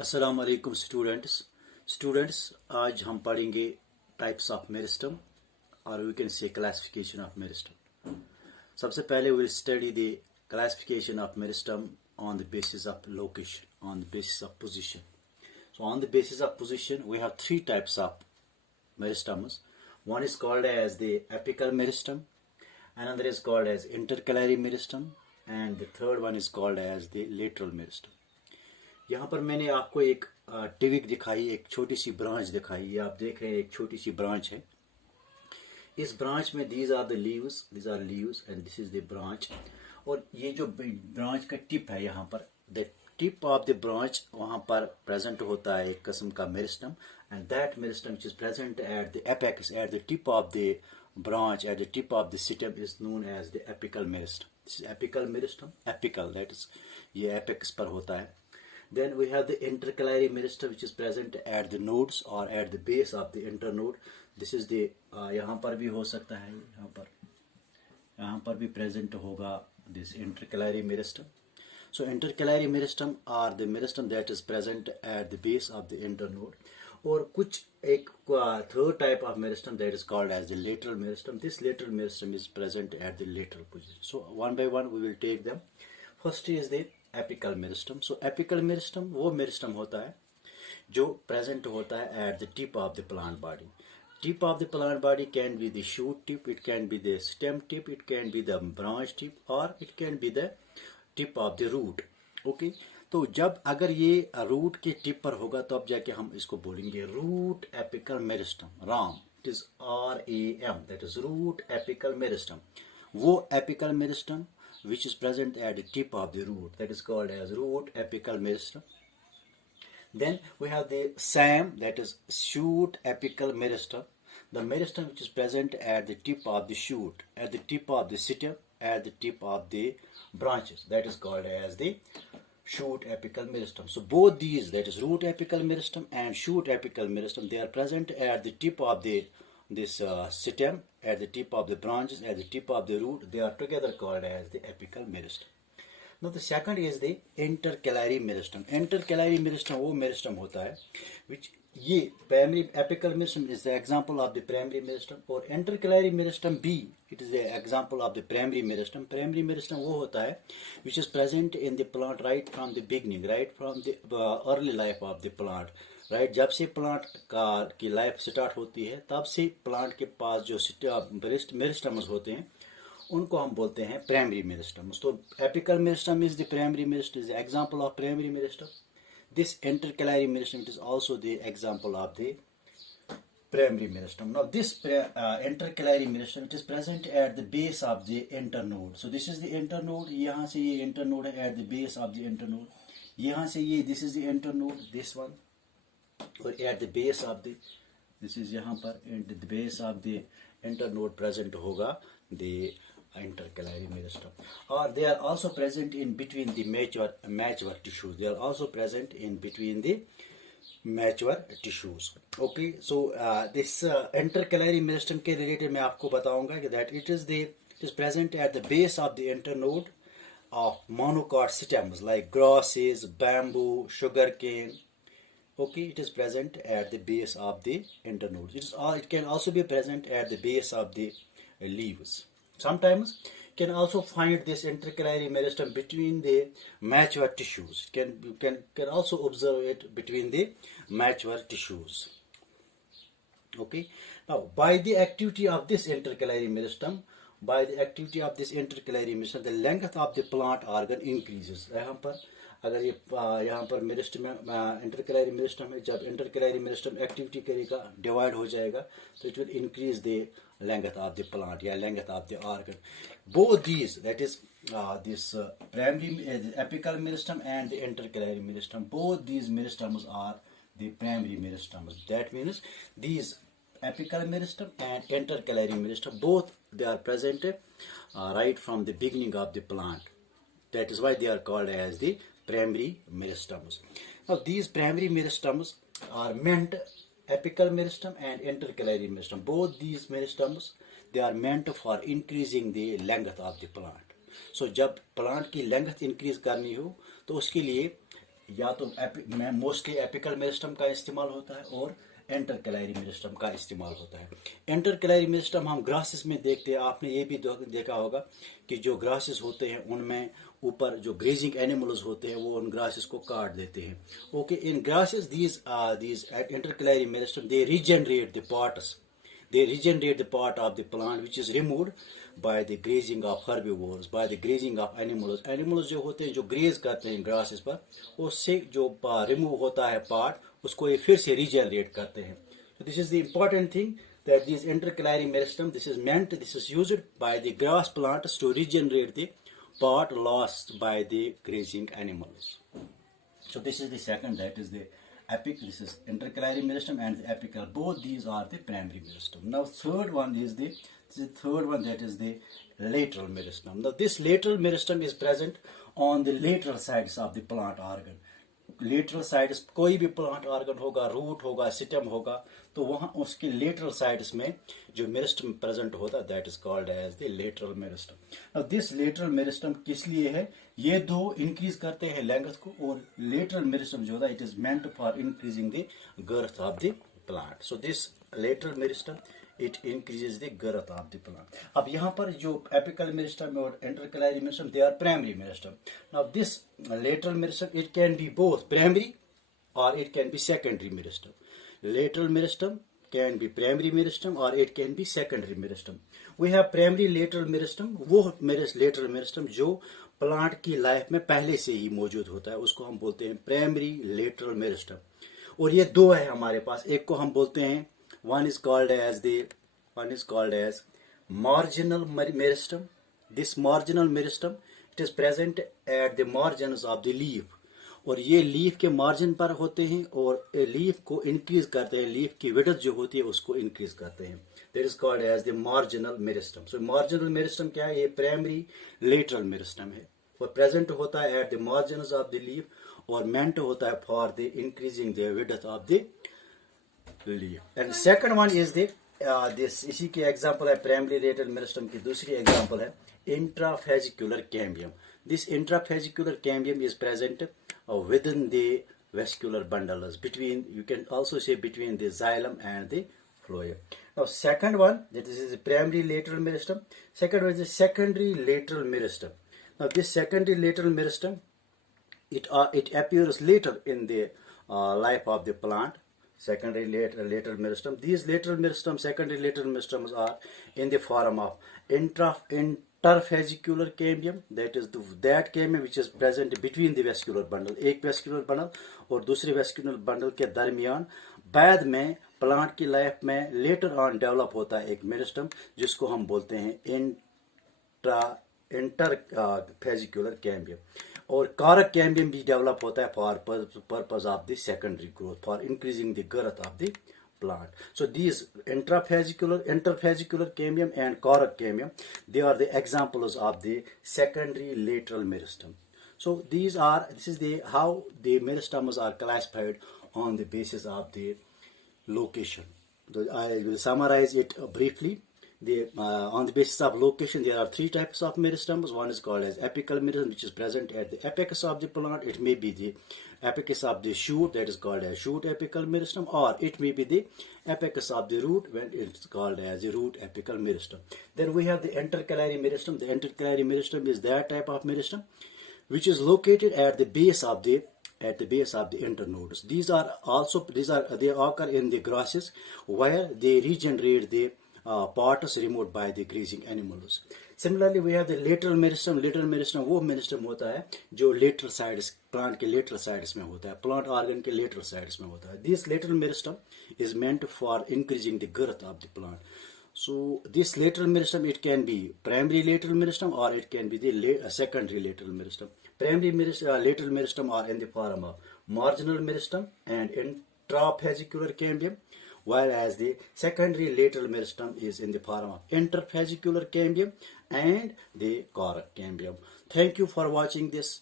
अस्सलाम वालेकुम स्टूडेंट्स आज हम पढ़ेंगे टाइप्स ऑफ मेरिस्टम और we can say classification of meristem. सबसे पहले will study the classification of meristem on the basis of location, on the basis of position. So on the basis of position we have three types of meristems. One is called as the apical meristem, another is called as intercalary meristem, and the third one is called as the lateral meristem. यहाँ पर मैंने आपको एक टिविक दिखाई, एक छोटी सी branch दिखाई। ये आप देख रहे हैं एक छोटी सी ब्रांच है। इस ब्रांच में these are leaves and this is the branch. और ये जो ब्रांच का टिप है, यहाँ पर the tip of the branch वहाँ पर प्रेजेंट होता है एक किस्म का meristem, and that meristem is present at the apex, at the tip of the branch, at the tip of the stem is known as the apical meristem. This is apical meristem, apical, that is ये apex पर होता है। Then we have the intercalary meristem which is present at the nodes or at the base of the internode. This is the यहाँ पर भी हो सकता है, यहाँ पर भी present होगा this intercalary meristem. So intercalary meristem are the meristem that is present at the base of the internode. और कुछ एक third type of meristem that is called as the lateral meristem. This lateral meristem is present at the lateral position. So one by one we will take them. First is the apical meristem. So apical meristem वो meristem होता है जो present होता है at the tip of the plant body. Tip of the plant body can be the shoot tip, it can be the stem tip, it can be the branch tip, or it can be the tip of the root. Okay? तो जब अगर ये root के tip पर होगा तो अब जाके हम इसको बोलेंगे root apical meristem. RAM, it is RAM, that is root apical meristem. वो apical meristem which is present at the tip of the root, that is called as root apical meristem. Then we have the SAM, that is shoot apical meristem, the meristem which is present at the tip of the shoot, at the tip of the stem, at the tip of the branches, that is called as the shoot apical meristem. So both these, that is root apical meristem and shoot apical meristem, they are present at the tip of the stem, at the tip of the branches, at the tip of the root. They are together called as the apical meristem. Now the second is the intercalary meristem. Intercalary meristem वो meristem होता है which ये primary apical meristem is the example of the primary meristem, और intercalary meristem B, it is the example of the primary meristem. Primary meristem वो होता है which is present in the plant right from the beginning, right from the early life of the plant. Right, जब से plant की life start होती है तब से प्लांट के पास जो मेरिस्टम्स होते हैं उनको हम बोलते हैं प्राइमरी मेरिस्टम्स। तो apical meristem is the primary meristem, is the example of primary meristem. This intercalary meristem it is also the example of the primary meristem. Now this intercalary meristem it is present at the base of the internode. So this is the internode, यहाँ से ये internode है at the base of the internode, यहाँ से ये this is the internode, this one, or at the base of the, this is यहाँ पर at the base of the internode present होगा the intercalary meristem, or they are also present in between the mature tissues. They are also present in between the mature tissues. Okay, so this intercalary meristem के related मैं आपको बताऊंगा कि that it is present at the base of the internode of monocot stems like grasses, bamboo, sugarcane. Okay, it is present at the base of the internodes. It can also be present at the base of the leaves. Sometimes you can also find this intercalary meristem between the mature tissues. You can also observe it between the mature tissues. Okay. Now, by the activity of this intercalary meristem, the length of the plant organ increases. यहाँ पर अगर ये यहाँ पर meristem intercalary meristem है, जब intercalary meristem activity करेगा, divide हो जाएगा, तो it will increase the length of the plant या length of the organ. Both these, that is this primary apical meristem and the intercalary meristem, both these meristems are the primary meristems. That means these apical meristem and intercalary meristem, both they are present right from the beginning of the plant. That is why they are called as the primary meristems. Now these primary meristems are meant, apical meristem and intercalary meristem, both these meristems they are meant for increasing the length of the plant. So जब plant की length increase करनी हो तो उसके लिए या तो mostly apical meristem का इस्तेमाल होता है और इंटरकैलरी मेरिस्टम का इस्तेमाल होता है। इंटरकैलरी मेरिस्टम हम ग्रासेस में देखते हैं। आपने ये भी देखा होगा कि जो ग्रासेस होते हैं उनमें ऊपर जो ग्रेजिंग एनिमल्स होते हैं वो उन ग्रासेस को काट देते हैं। Okay, in grasses these intercalary meristem they regenerate the parts, they regenerate the part of the plant which is removed by the grazing of herbivores, by the grazing of animals. Animals जो होते हैं जो graze करते हैं grasses पर, उससे जो remove होता है पार्ट उसको ये फिर से रीजनरेट करते हैं। So this is the important thing, that this intercalary meristem, this is used by the grass plants to regenerate the part lost by the grazing animals. So this is the second, that is the this is intercalary meristem and the apical. Both these are the primary meristem. Now third one is the that is the lateral meristem. Now this lateral meristem is present on the lateral sides of the plant organ. Lateral sides, कोई भी plant organ होगा, root होगा, stem होगा, तो वहां उसके lateral sides में जो मेरिस्टम प्रेजेंट होता है, that is called as the lateral meristem. Now this lateral meristem किस लिए है? ये दो इंक्रीज करते हैं लेंथ को, और लेटरल मेरिस्टम जो होता है it is meant for increasing the girth of the plant. So this lateral meristem it increases the girth of the plant. अब यहाँ पर जो apical meristem और intercalary meristem, they are primary meristem. Now this lateral meristem, it can be both primary or it can be secondary meristem. Lateral meristem can be primary meristem or it can be secondary meristem. We have primary lateral meristem, वो lateral meristem जो plant की life में पहले से ही मौजूद होता है, उसको हम बोलते हैं प्राइमरी लेटरल मेरिस्टम। और ये दो है हमारे पास, एक को हम बोलते हैं one is called as marginal meristem. This marginal meristem, it is present at the margins of the leaf, और ये लीफ के मार्जिन पर होते हैं और लीफ को इंक्रीज करते हैं, लीफ की विड्थ जो होती है उसको इंक्रीज करते हैं। That is called as the marginal meristem. So marginal meristem क्या है? ये प्राइमरी लेटरल मेरिस्टम है, वो प्रेजेंट होता है at the margins of the leaf और मेंट होता है for the increasing the width of the leaf. And second one is the इसी की एग्जांपल है प्राइमरी लेटरल मेरिस्टम की दूसरी एग्जांपल है intrafascicular cambium. This intrafascicular cambium is present within the vascular bundles, between, you can also say between the xylem and the phloem. Now second one, that is the primary lateral meristem. Second one is the secondary lateral meristem. Now this secondary lateral meristem, it appears later in the life of the plant. Secondary lateral meristem. These lateral meristem, secondary lateral meristems are in the form of interfascicular cambium, that is that cambium which is present between the vascular bundle, एक vascular bundle और दूसरे vascular bundle के दरमियान बाद में plant की life में later on develop होता है एक मेरिस्टम जिसको हम बोलते हैं इंटरफेजिकुलर कैम्बियम। और कारक कैम्बियम भी डेवलप होता है for purpose of the secondary growth, for increasing the growth of the plant. So these interfascicular cambium and कारक cambium, they are the examples of the secondary lateral meristem. So this is the how the meristems are classified on the basis of the location. I will summarize it briefly. On the basis of location, there are three types of meristems. One is called as apical meristem, which is present at the apex of the plant. It may be the apex of the shoot, that is called as shoot apical meristem, or it may be the apex of the root, when it's called as the root apical meristem. Then we have the intercalary meristem. The intercalary meristem is that type of meristem which is located at the base of the internodes. They occur in the grasses where they regenerate the parts removed by the grazing animals. Similarly, we have the lateral meristem. Lateral meristem वो meristem होता है जो lateral sides, plant के lateral sides में होता है, plant organ के lateral sides में होता है. This lateral meristem is meant for increasing the girth of the plant. So this lateral meristem, it can be primary lateral meristem or it can be the secondary lateral meristem. Primary lateral meristem are in the form of marginal meristem and intrafascicular cambium, whereas the secondary lateral meristem is in the form of interfascicular cambium and the कारक cambium. Thank you for watching this